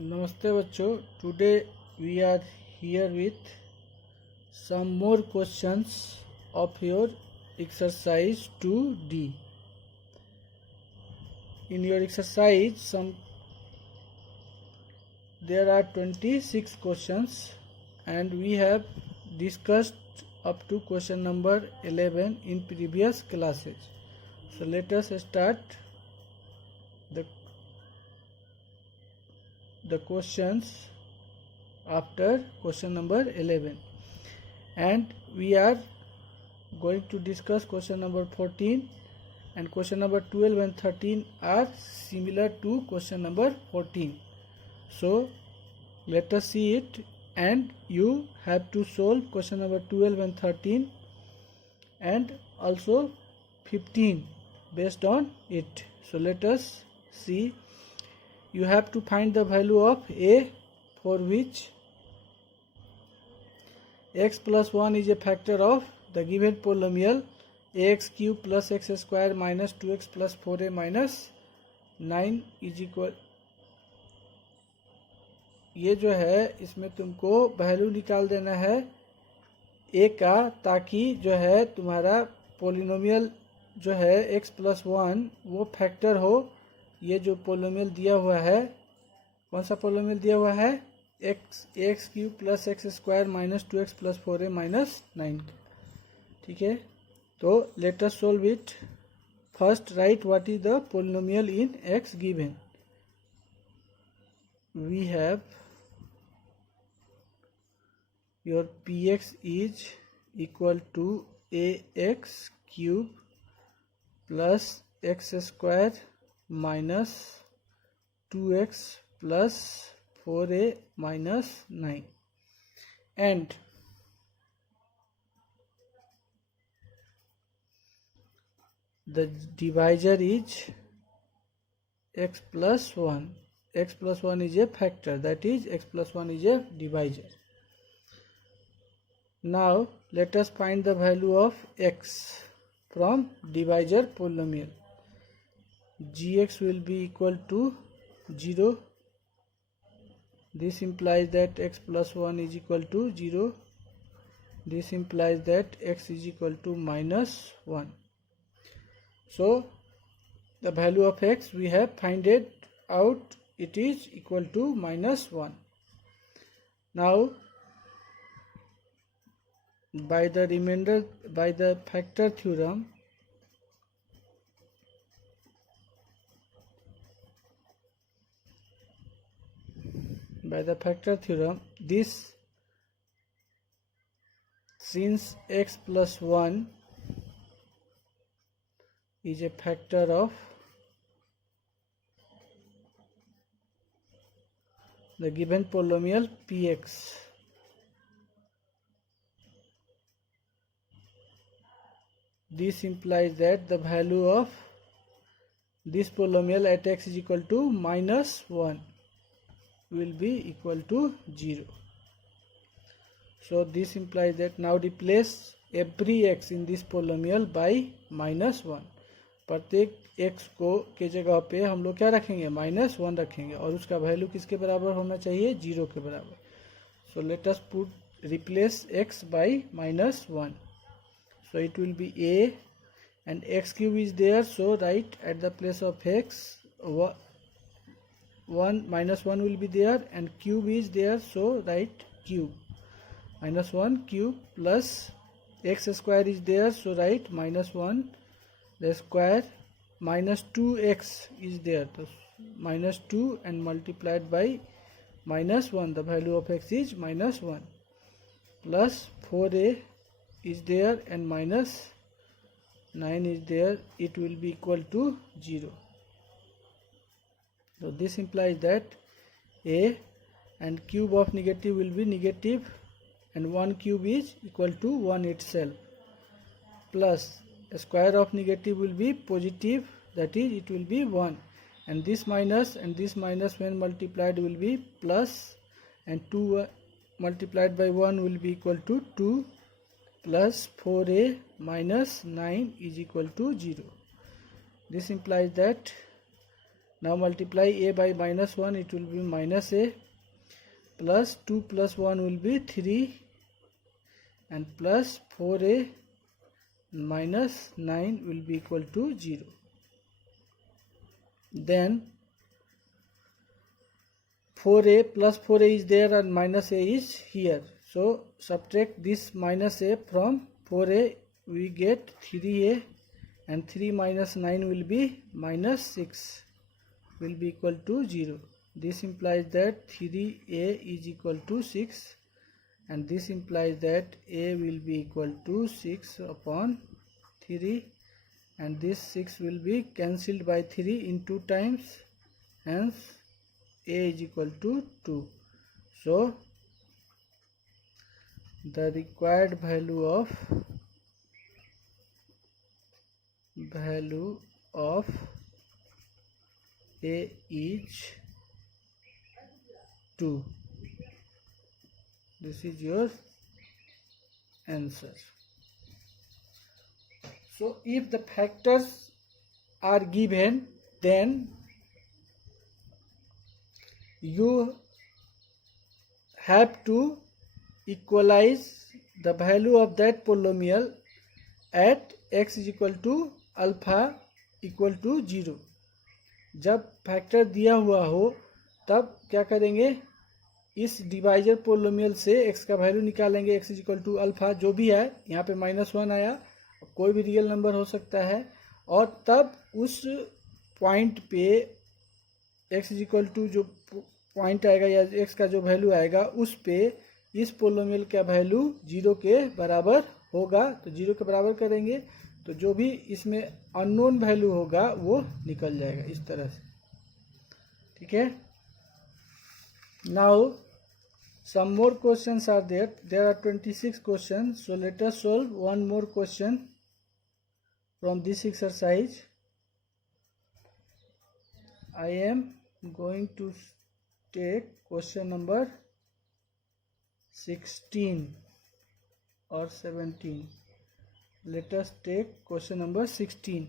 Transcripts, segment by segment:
Namaste bachcho. Today we are here with some more questions of your exercise 2D. In your exercise there are 26 questions and we have discussed up to question number 11 in previous classes. So let us start the questions after question number 11, and we are going to discuss question number 14, and question number 12 and 13 are similar to question number 14. So let us see it, and you have to solve question number 12 and 13 and also 15 based on it. So let us see. You have to find the value of a for which x plus 1 is a factor of the given polynomial ax cube plus x square minus 2x plus 4a minus 9 is equal. ये जो है इसमें तुमको value निकाल देना है a का, ताकि जो है तुम्हारा पोलिनोमियल जो है x प्लस 1 वो फैक्टर हो. ये जो पोलिनोमियल दिया हुआ है, कौन सा पोलिनोमियल दिया हुआ है? X cube plus x square minus 2x plus 4a minus 9. ठीक है, तो let us solve it. First write what is the polynomial in x given. We have your px is equal to ax cube plus x square minus 2x plus 4a minus 9, and the divisor is x plus 1. X plus 1 is a factor, that is x plus 1 is a divisor. Now let us find the value of x from divisor polynomial. Gx will be equal to 0. This implies that x plus 1 is equal to 0. This implies that x is equal to minus 1. So the value of x we have find it out, it is equal to minus 1. Now by the factor theorem, this, since x plus 1 is a factor of the given polynomial px, this implies that the value of this polynomial at x is equal to minus 1 will be equal to 0. So this implies that now replace every x in this polynomial by minus 1. प्रत्येक x को के जगह पे हम लोग क्या रखेंगे? Minus 1 रखेंगे, और उसका वैल्यू किसके बराबर होना चाहिए? 0 के बराबर. So let us put replace x bye minus 1. So it will be a, and x cube is there, so write at the place of x 1 minus 1 will be there, and cube is there, so write cube. Minus 1 cube plus x square is there, so write minus 1 the square, minus 2x is there, so minus 2 and multiplied by minus 1, the value of x is minus 1, plus 4a is there and minus 9 is there, it will be equal to 0. So this implies that a and cube of negative will be negative, and 1 cube is equal to 1 itself, plus a square of negative will be positive, that is it will be 1, and this minus when multiplied will be plus, and 2 multiplied by 1 will be equal to 2, plus 4a minus 9 is equal to 0. This implies that Now multiply a by minus 1, it will be minus a, plus 2 plus 1 will be 3, and plus 4a minus 9 will be equal to 0. Then 4a plus 4a is there and minus a is here. So subtract this minus a from 4a, we get 3a, and 3 minus 9 will be minus 6, will be equal to 0. This implies that 3a is equal to 6, and this implies that a will be equal to 6 upon 3, and this 6 will be cancelled by 3 in 2 times, hence a is equal to 2. So the required value of a is 2. This is your answer. So if the factors are given, then you have to equalize the value of that polynomial at x is equal to alpha equal to 0. जब factor दिया हुआ हो तब क्या करेंगे, इस divisor polynomial से x का वैल्यू निकालेंगे, x is equal to alpha, जो भी है यहाँ पे -1 आया, कोई भी रियल नंबर हो सकता है, और तब उस पॉइंट पे x इज इक्वल टू जो पॉइंट आएगा या x का जो वैल्यू आएगा उस पे इस पोलिनोमियल का वैल्यू 0 के बराबर होगा, तो 0 के बराबर करेंगे तो जो भी इसमें अननोन वैल्यू होगा वो निकल जाएगा इस तरह से. ठीक है. Now some more questions are there. There are 26 questions. So let us solve one more question from this exercise. I am going to take question number 16 or 17. Let us take question number 16.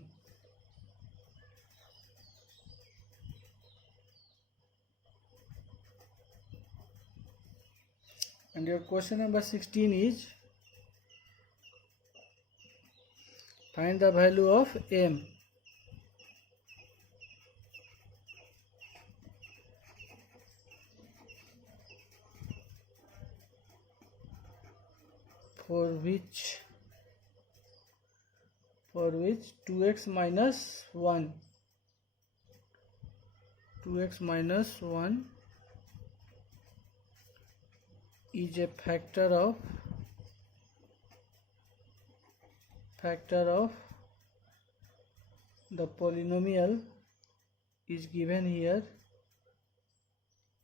And your question number 16 is, find the value of m. For which 2x minus 1 is a factor of the polynomial is given here.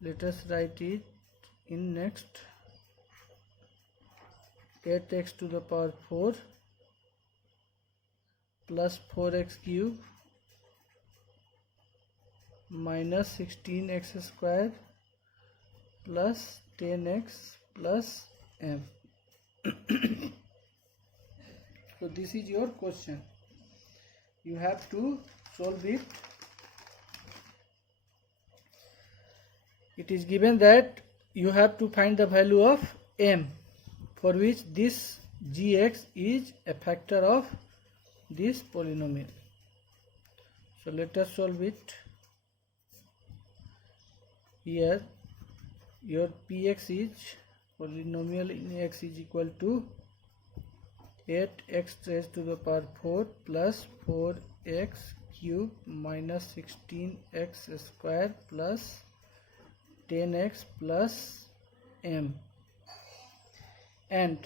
Let us write it in next. 8x to the power 4 plus 4x cube minus 16x square plus 10x plus m. So this is your question. You have to solve it. It is given that you have to find the value of m, for which this gx is a factor of this polynomial. So let us solve it. Here your px is, polynomial in x is equal to 8x raised to the power 4 plus 4x cube minus 16x square plus 10x plus m, and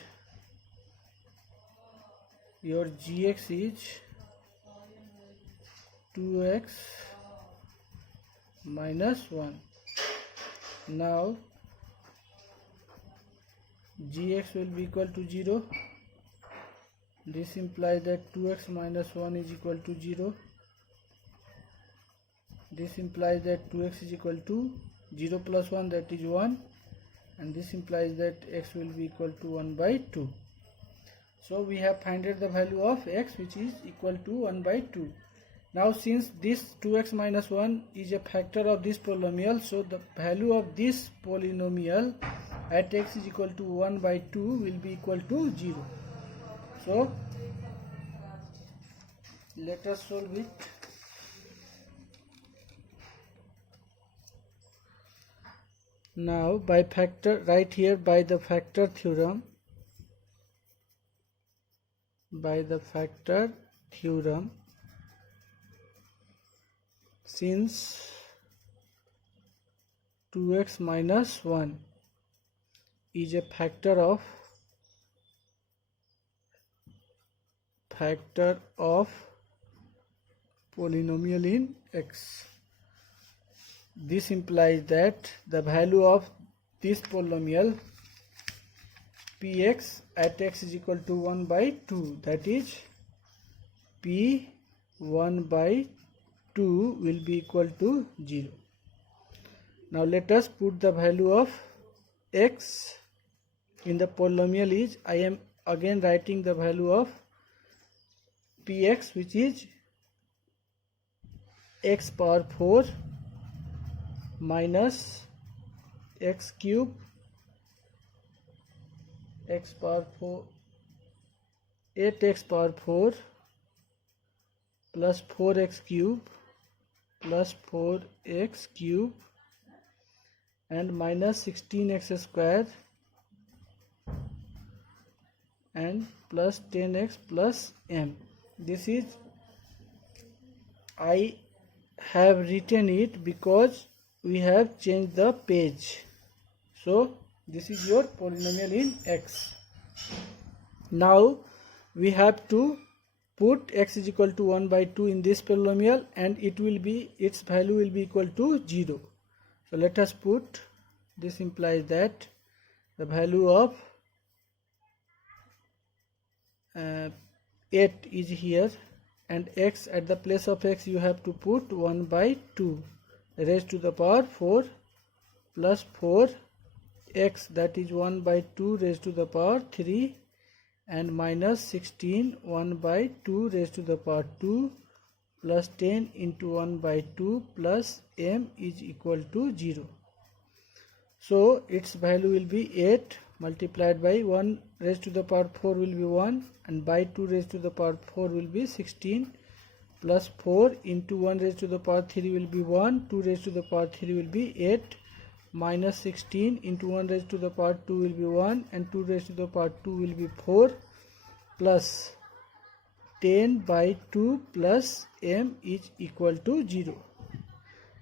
your gx is 2x minus 1. Now gx will be equal to 0. This implies that 2x minus 1 is equal to 0. This implies that 2x is equal to 0 plus 1, that is 1, and this implies that x will be equal to 1 by 2. So we have found the value of x, which is equal to 1 by 2. Now since this 2x minus 1 is a factor of this polynomial, so the value of this polynomial at x is equal to 1 by 2 will be equal to 0. So let us solve it. Now by factor, right here by the factor theorem, since 2x minus 1 is a factor of polynomial in x, this implies that the value of this polynomial px at x is equal to 1 by 2, that is p 1 by 2 will be equal to 0. Now let us put the value of x in the polynomial is, I am again writing the value of px, which is x power 4 minus x cube, x power 4, 8x power 4 plus 4x cube plus 4x cube and minus 16x square and plus 10x plus m. This is, I have written it because we have changed the page. So this is your polynomial in x. Now we have to put x is equal to 1 by 2 in this polynomial, and its value will be equal to 0. So let us put, this implies that the value of 8 is here, and x, at the place of x you have to put 1 by 2 raised to the power 4 plus 4x, that is 1 by 2 raised to the power 3 and minus 16 1 by 2 raised to the power 2 plus 10 into 1 by 2 plus m is equal to 0. So its value will be 8 multiplied by 1 raised to the power 4 will be 1, and by 2 raised to the power 4 will be 16 plus 4 into 1 raised to the power 3 will be 1, 2 raised to the power 3 will be 8, minus 16 into 1 raised to the power 2 will be 1, and 2 raised to the power 2 will be 4, plus 10 by 2 plus m is equal to 0.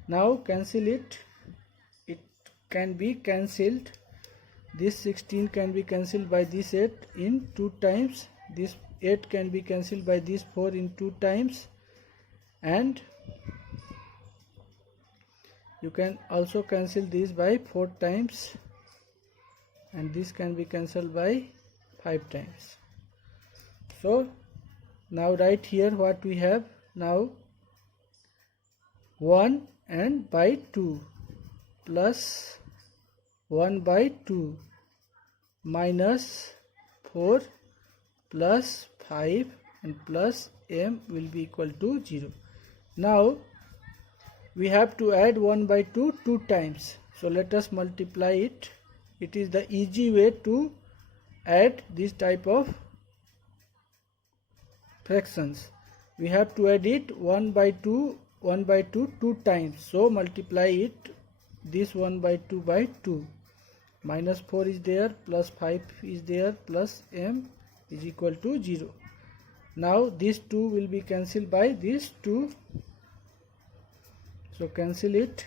Now cancel it. It can be cancelled. This 16 can be cancelled by this 8 in 2 times. This 8 can be cancelled by this 4 in 2 times. And you can also cancel this by 4 times, and this can be cancelled by 5 times. So now write here what we have now: 1 and by 2 plus 1 by 2 minus 4 plus 5 and plus m will be equal to 0. Now we have to add 1 by 2 2 times. So let us multiply it. It is the easy way to add this type of fractions. We have to add it 1 by 2 2 times. So multiply it, this 1 by 2 by 2. Minus 4 is there, plus 5 is there, plus m is equal to 0. Now this 2 will be cancelled by this 2. So cancel it.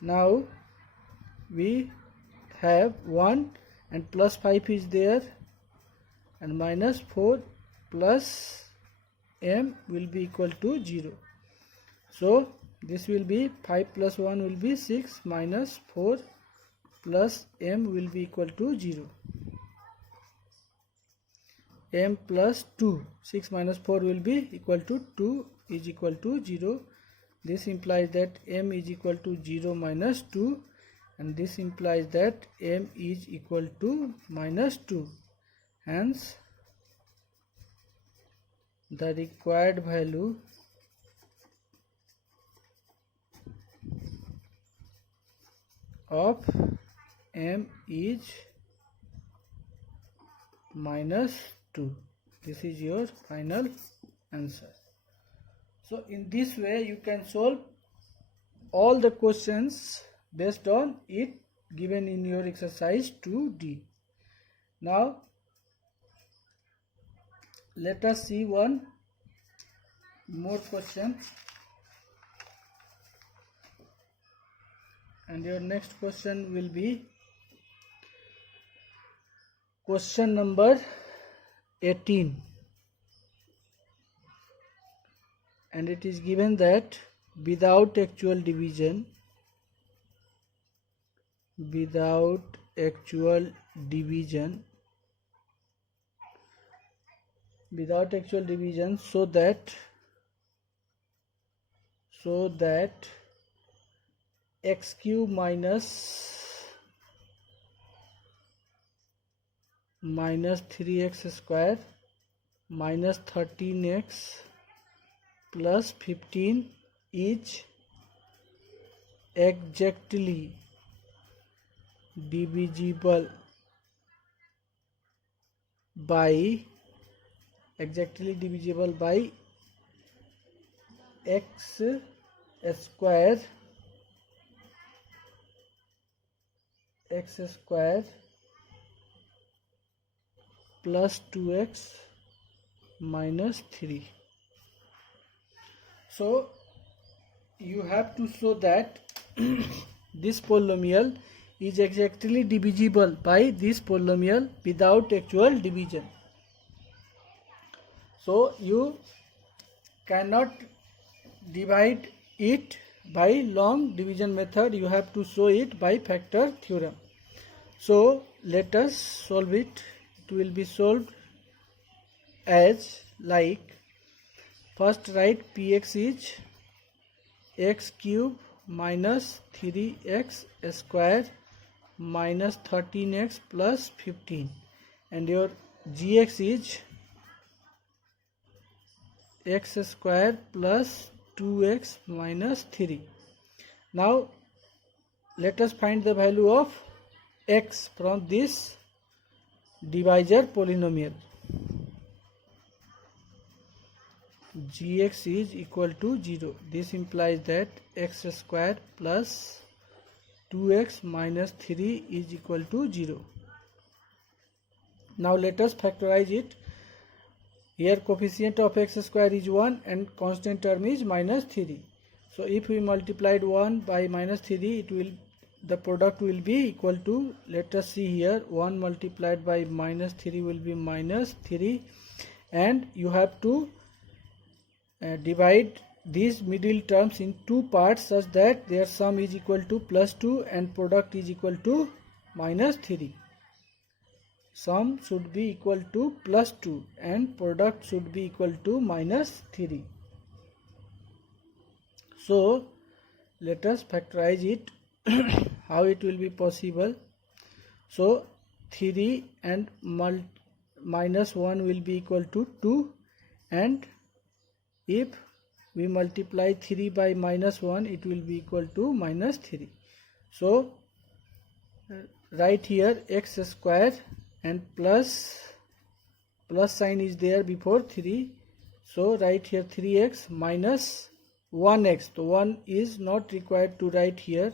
Now we have 1 and plus 5 is there, and minus 4 plus m will be equal to 0. So this will be 5 plus 1 will be 6 minus 4 plus m will be equal to 0. M plus 2, 6 minus 4 will be equal to 2 is equal to 0. This implies that m is equal to 0 minus 2, and this implies that m is equal to minus 2. Hence the required value of m is -2. This is your final answer. So in this way you can solve all the questions based on it given in your exercise 2D. Now let us see one more question, and your next question will be question number 18, and it is given that without actual division so that x cube minus 3x square minus 13x plus 15 is exactly divisible by x square plus 2x minus 3. So you have to show that this polynomial is exactly divisible by this polynomial without actual division. So you cannot divide it by long division method, you have to show it by factor theorem. So let us solve it. It will be solved as like, first write px is x cube minus 3x square minus 13x plus 15, and your gx is x square plus 2x minus 3. Now let us find the value of x from this divisor polynomial. Gx is equal to 0. This implies that x square plus 2x minus 3 is equal to 0. Now let us factorize it. Here coefficient of x square is 1 and constant term is minus 3. So if we multiplied 1 by minus 3, the product will be equal to, let us see here, 1 multiplied by minus 3 will be minus 3, and you have to divide these middle terms in two parts such that their sum is equal to plus 2 and product is equal to minus 3. Sum should be equal to plus 2 and product should be equal to minus 3. So let us factorize it. How it will be possible? So 3 and minus 1 will be equal to 2, and if we multiply 3 by minus 1, it will be equal to minus 3. So write here x square and plus sign is there before 3. So write here 3x minus 1x. So 1 is not required to write here.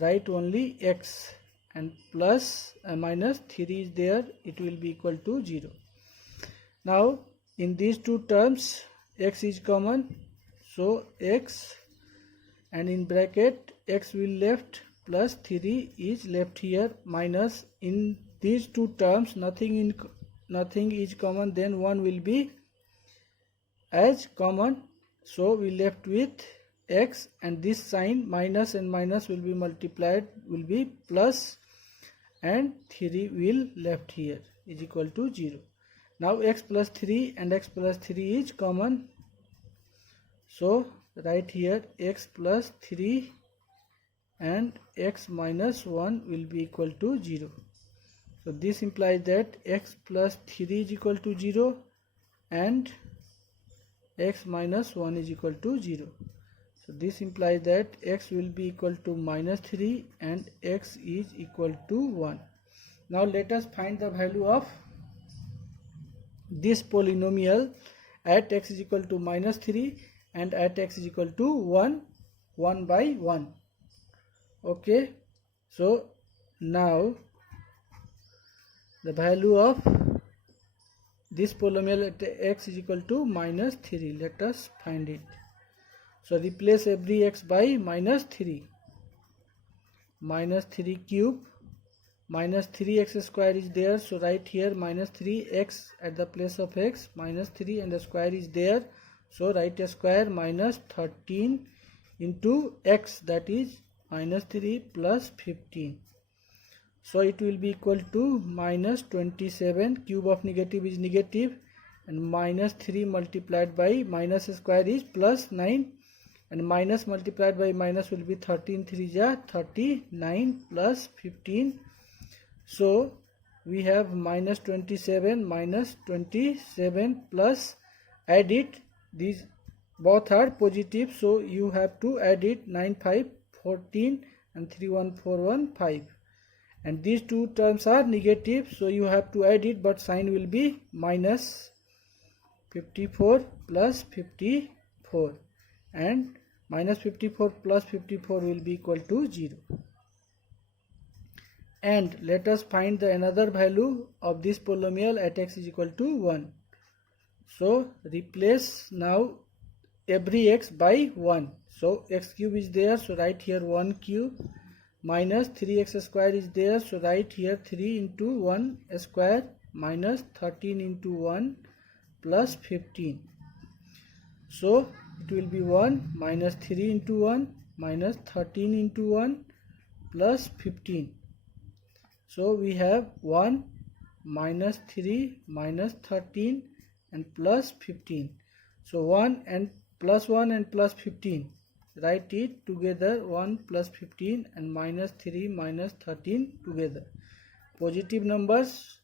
Write only x, and plus minus 3 is there. It will be equal to 0. Now in these two terms x is common, so x, and in bracket x will left plus 3 is left here, minus in these two terms nothing is common, then 1 will be as common, so we left with x, and this sign minus and minus will be multiplied, will be plus, and 3 will left here is equal to 0. Now x plus 3 and x plus 3 is common, so write here x plus 3 and x minus 1 will be equal to 0. So this implies that x plus 3 is equal to 0 and x minus 1 is equal to 0. So So this implies that x will be equal to minus 3 and x is equal to 1. Now let us find the value of this polynomial at x is equal to minus 3 and at x is equal to 1 by 1. Okay, so now the value of this polynomial at x is equal to minus 3. Let us find it. So replace every x by minus 3. Minus 3 cube. Minus 3x square is there. So write here minus 3x at the place of x. Minus 3 and the square is there. So write a square minus 13 into x, that is minus 3 plus 15. So it will be equal to minus 27. Cube of negative is negative, and minus 3 multiplied by minus square is plus 9, and minus multiplied by minus will be 13 3 ja 39 plus 15. So we have minus 27 plus, add it, these both are positive, so you have to add it. 9 5 14 and 3 1 4 1 5, and these two terms are negative, so you have to add it, but sign will be minus 54 plus 54, and minus 54 plus 54 will be equal to 0. And let us find the another value of this polynomial at x is equal to 1. So replace now every x by 1. So x cube is there, so write here 1 cube. Minus 3x square is there, so write here 3 into 1 square minus 13 into 1 plus 15. So it will be 1 minus 3 into 1 minus 13 into 1 plus 15. So we have 1 minus 3 minus 13 and plus 15. So 1 and plus 15. Write it together, 1 plus 15 and minus 3 minus 13 together. Positive numbers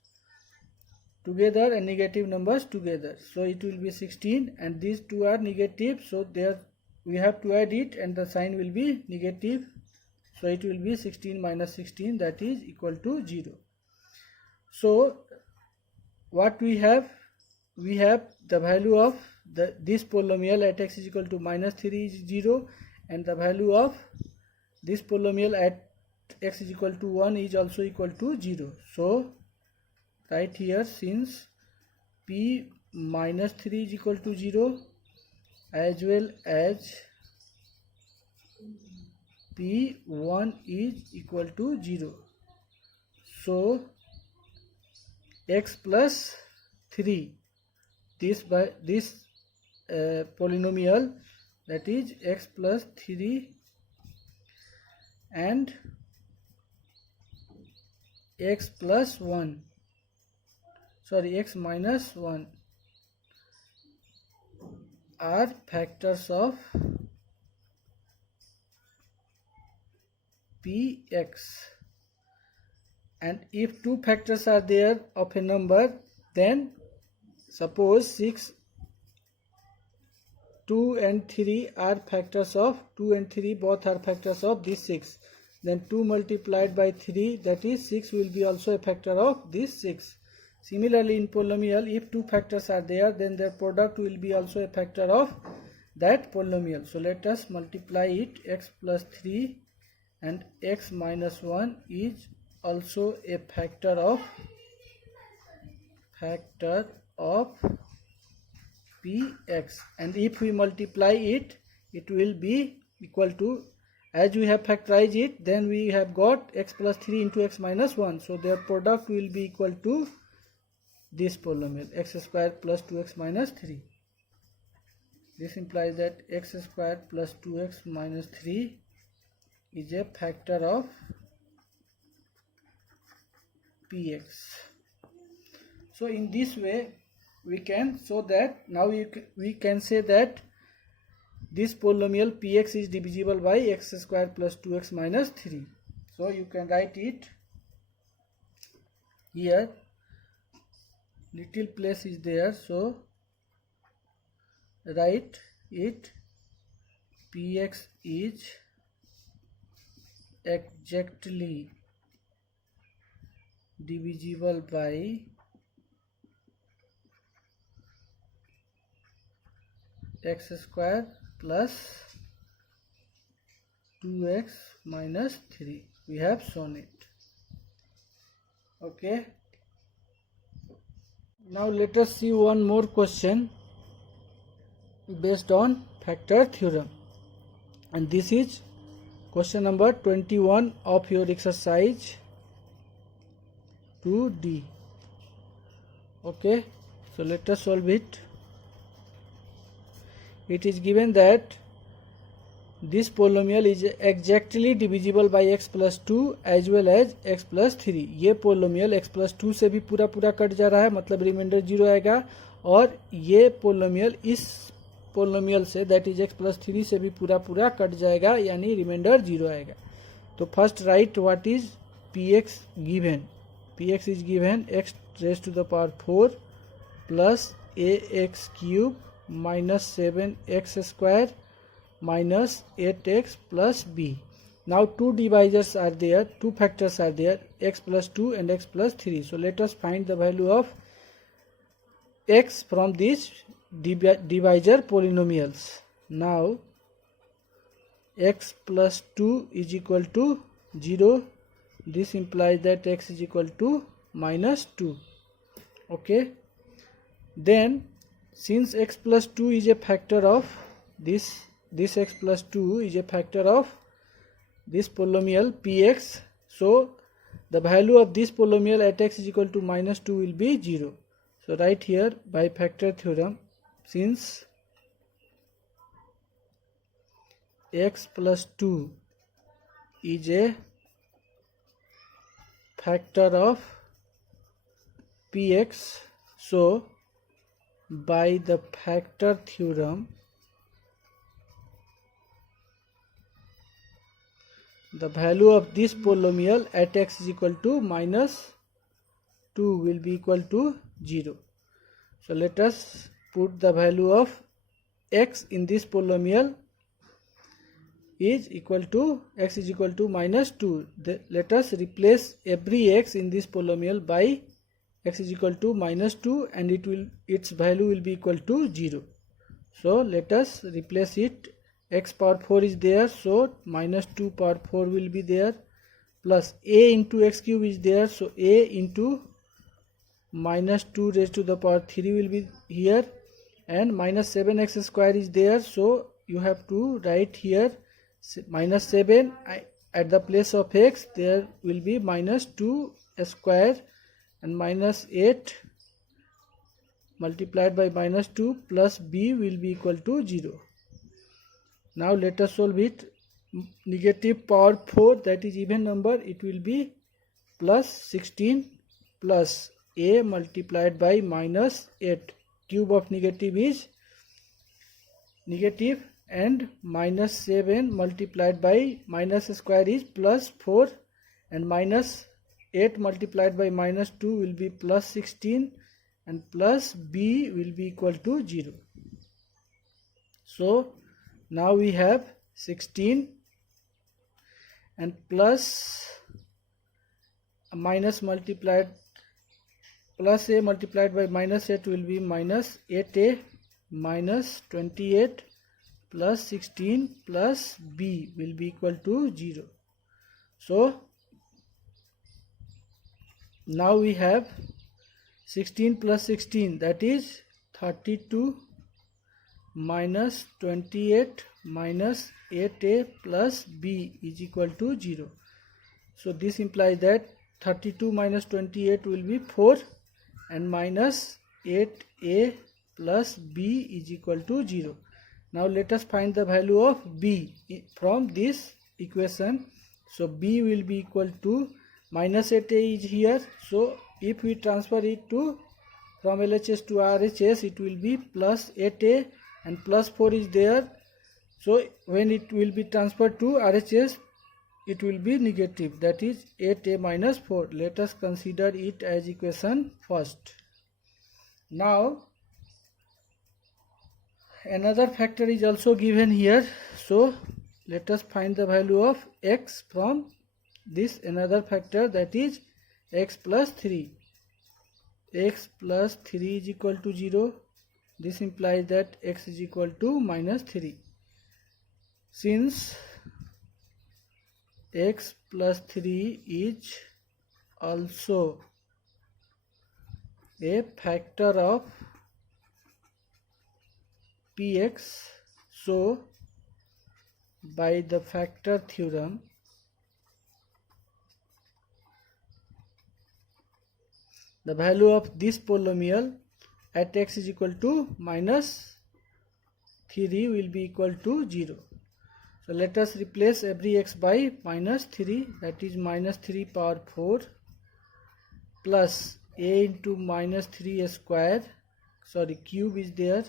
together and negative numbers together. So it will be 16, and these two are negative, so there we have to add it and the sign will be negative. So it will be 16 minus 16, that is equal to 0. So what we have? We have the value of this polynomial at x is equal to minus 3 is 0, and the value of this polynomial at x is equal to 1 is also equal to 0. So right here, since p minus 3 is equal to 0 as well as p1 is equal to 0, so x plus 3, this polynomial, that is x plus 3 and x plus 1, sorry, x minus 1 are factors of px, and if two factors are there of a number, then suppose 6, 2 and 3 are factors of 2 and 3 both are factors of this 6, then 2 multiplied by 3, that is 6, will be also a factor of this 6. Similarly, in polynomial, if two factors are there, then their product will be also a factor of that polynomial. So let us multiply it. X plus 3 and x minus 1 is also a factor of px, and if we multiply it, it will be equal to, as we have factorized it, then we have got x plus 3 into x minus 1, so their product will be equal to this polynomial, x square plus 2x minus 3. This implies that x square plus 2x minus 3 is a factor of px. So in this way we can show that, now we can say that this polynomial px is divisible by x square plus 2x minus 3. So you can write it here, little place is there, so write it Px is exactly divisible by x square plus 2x minus 3. We have shown it. Okay. Now let us see one more question based on factor theorem, and this is question number 21 of your exercise 2D. Okay, so let us solve it. It is given that this polynomial is exactly divisible by x plus 2 as well as x plus 3. ये polynomial x plus 2 से भी पूरा पूरा cut जा रहा है, मतलब reminder 0 आएगा, और ये polynomial इस polynomial say that is x plus 3 से भी पूरा पूरा कट जाएगा, यानी रिमाइंडर 0 आएगा. तो first write what is px given. px is given x raised to the power 4 plus ax cube minus 7x square minus 8x plus b. Now two divisors are there, two factors are there, x plus 2 and x plus 3. So let us find the value of x from these divisor polynomials. Now x plus 2 is equal to 0. This implies that x is equal to minus 2. Okay. Then since x plus 2 is a factor of this x plus 2 is a factor of this polynomial px, so the value of this polynomial at x is equal to minus 2 will be 0. So right here by factor theorem, since x plus 2 is a factor of px, so by the factor theorem the value of this polynomial at x is equal to minus 2 will be equal to 0. So let us put the value of x in this polynomial is equal to x is equal to minus 2. Let us replace every x in this polynomial by x is equal to minus 2 and its value will be equal to 0. So let us replace it. X power 4 is there, so minus 2 power 4 will be there, plus a into x cube is there, so a into minus 2 raised to the power 3 will be here, and minus 7x square is there, so you have to write here minus 7 at the place of x, there will be minus 2 square, and minus 8 multiplied by minus 2 plus b will be equal to 0. Now let us solve it. Negative power 4, that is even number, it will be plus 16 plus a multiplied by minus 8. Cube of negative is negative, and minus 7 multiplied by minus square is plus 4, and minus 8 multiplied by minus 2 will be plus 16, and plus b will be equal to 0. So now we have 16 and plus minus multiplied plus a multiplied by minus 8 will be minus 8a minus 28 plus 16 plus b will be equal to 0. So now we have 16 plus 16, that is 32 minus 28 minus 8a plus b is equal to 0. So this implies that 32 minus 28 will be 4, and minus 8a plus b is equal to 0. Now let us find the value of b from this equation. So b will be equal to minus 8a is here, so if we transfer it to from LHS to RHS, it will be plus 8a, and plus 4 is there, so when it will be transferred to RHS it will be negative, that is 8a minus 4. Let us consider it as equation first. Now another factor is also given here, So let us find the value of x from this another factor, that is x plus 3. X plus 3 is equal to 0. This implies that x is equal to minus 3. Since x plus 3 is also a factor of px, so by the factor theorem, the value of this polynomial at x is equal to minus 3 will be equal to 0. So let us replace every x by minus 3, that is minus 3 power 4 plus a into minus 3 square, cube is there,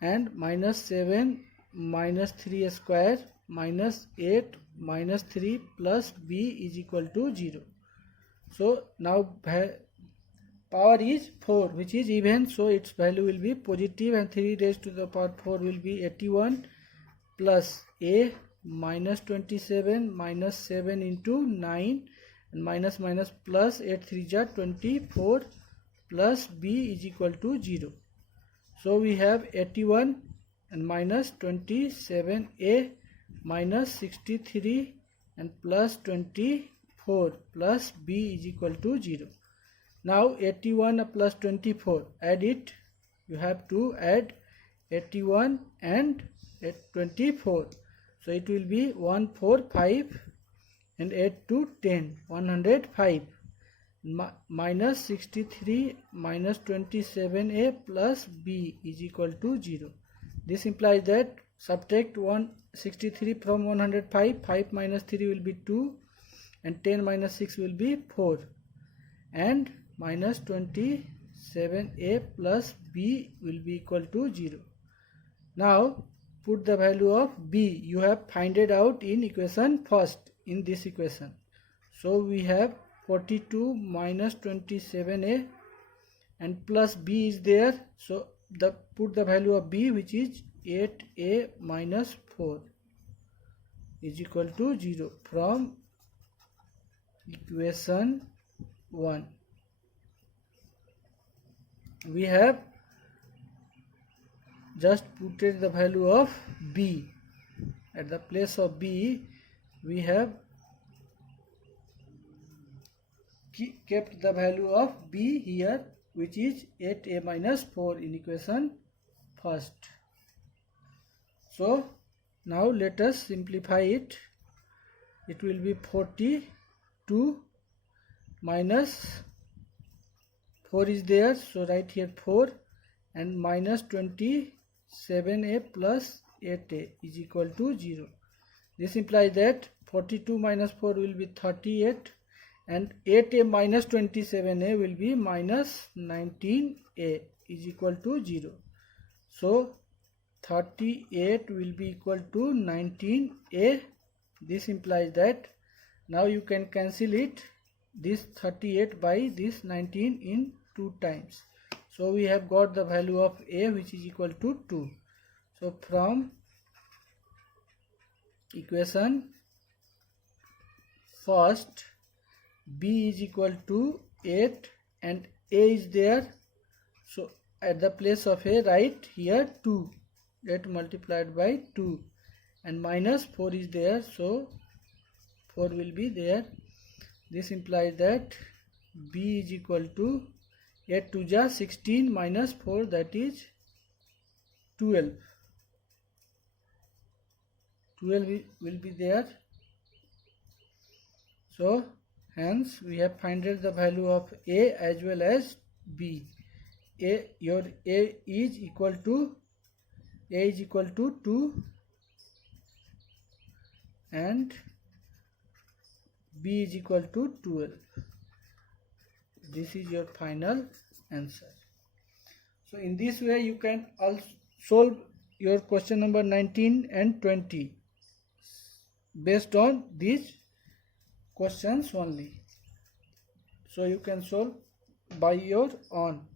and minus 7 minus 3 square minus 8 minus 3 plus b is equal to 0. So now power is 4, which is even, so its value will be positive, and 3 raised to the power 4 will be 81 plus a minus 27 minus 7 into 9 and minus minus plus 8 3 ja 24 plus b is equal to 0. So we have 81 and minus 27a minus 63 and plus 24 plus b is equal to 0. Now 81 plus 24, add it. You have to add 81 and 24. So it will be 145 and 8 to 10, 105 minus 63 minus 27a plus b is equal to 0. This implies that subtract 163 from 105, 5 minus 3 will be 2 and 10 minus 6 will be 4 and minus 27a plus b will be equal to 0. Now put the value of b. You have find it out in equation first, in this equation. So we have 42 minus 27a and plus b is there. So put the value of b, which is 8a minus 4 is equal to 0 from equation 1. We have just put the value of b. At the place of b, we have kept the value of b here, which is 8a minus 4 in equation first. So now let us simplify it. It will be 42 minus 4 is there, so write here 4 and minus 27a plus 8a is equal to 0. This implies that 42 minus 4 will be 38 and 8a minus 27a will be minus 19a is equal to 0. So 38 will be equal to 19a. This implies that now you can cancel it, this 38 by this 19 in 2 times. So we have got the value of a, which is equal to 2. So from equation first, b is equal to 8 and a is there. So at the place of a, write here 2. Get multiplied by 2 and minus 4 is there. So 4 will be there. This implies that b is equal to 8 to ja 16 minus 4, that is 12. 12 will be there. So hence we have found the value of a as well as b. Your a is equal to 2 and b is equal to 12. This is your final answer. So in this way you can also solve your question number 19 and 20 based on these questions only. So you can solve by your own.